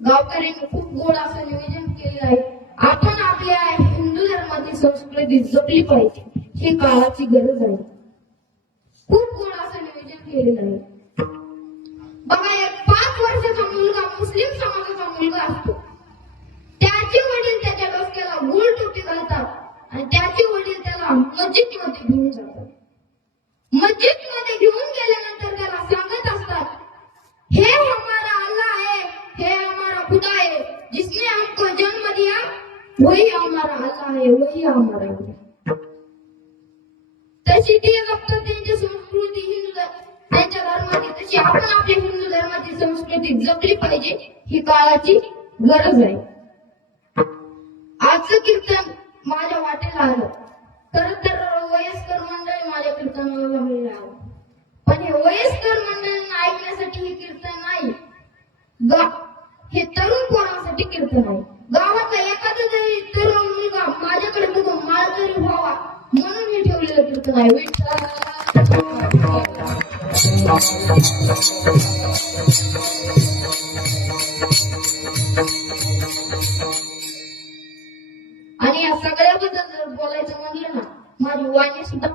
गावकऱ्यांनी खूप गोड असं निवेदन केलेलं आहे. आपण आपल्या हिंदू धर्माची संस्कृती जपली पाहिजे, ही काळाची गरज आहे. खूप गोड असं निवेदन केलेलं आहे. बघा, एक 5 वर्षाचा मुलगा मुस्लिम समाजाचा मुलगा असतो, त्याचे वडील त्याच्या डोक्याला गुळ टोपी घालतात आणि त्याचे वडील त्याला मस्जिदमध्ये घेऊन जातात. मस्जिदमध्ये घेऊन गेल्यानंतर त्याला सांगत असतात, हे हमारा अल्लाह है, हे हमारा खुदा है, जिसने हमको जन्म दिया वही हमारा अल्लाह है, वही हमारा खुदा. तशी ती जपतात त्यांची संस्कृती हिंदू त्यांच्या धर्माची, तशी आपण आपल्या हिंदू धर्माची संस्कृती जपली पाहिजे, ही काळाची गरज आहे. आजचं कीर्तन माझ्या वाटेला आलं. खरं तर वयस्कर मंडळी माझ्या कीर्तनाला जमलेलं आहे, पण हे वयस्कर मंडळींना ऐकण्यासाठी हे कीर्तन नाही, हे तरुण पोरांसाठी कीर्तन आहे. गावातला एखादा जरी तरुण मुलगा माझ्याकडे बघून माळकरी व्हावा म्हणून मी ठेवलेलं कीर्तन आहे. आणि या सगळ्याबद्दल जर बोलायचं म्हणलं ना, माझी वाणी सुद्धा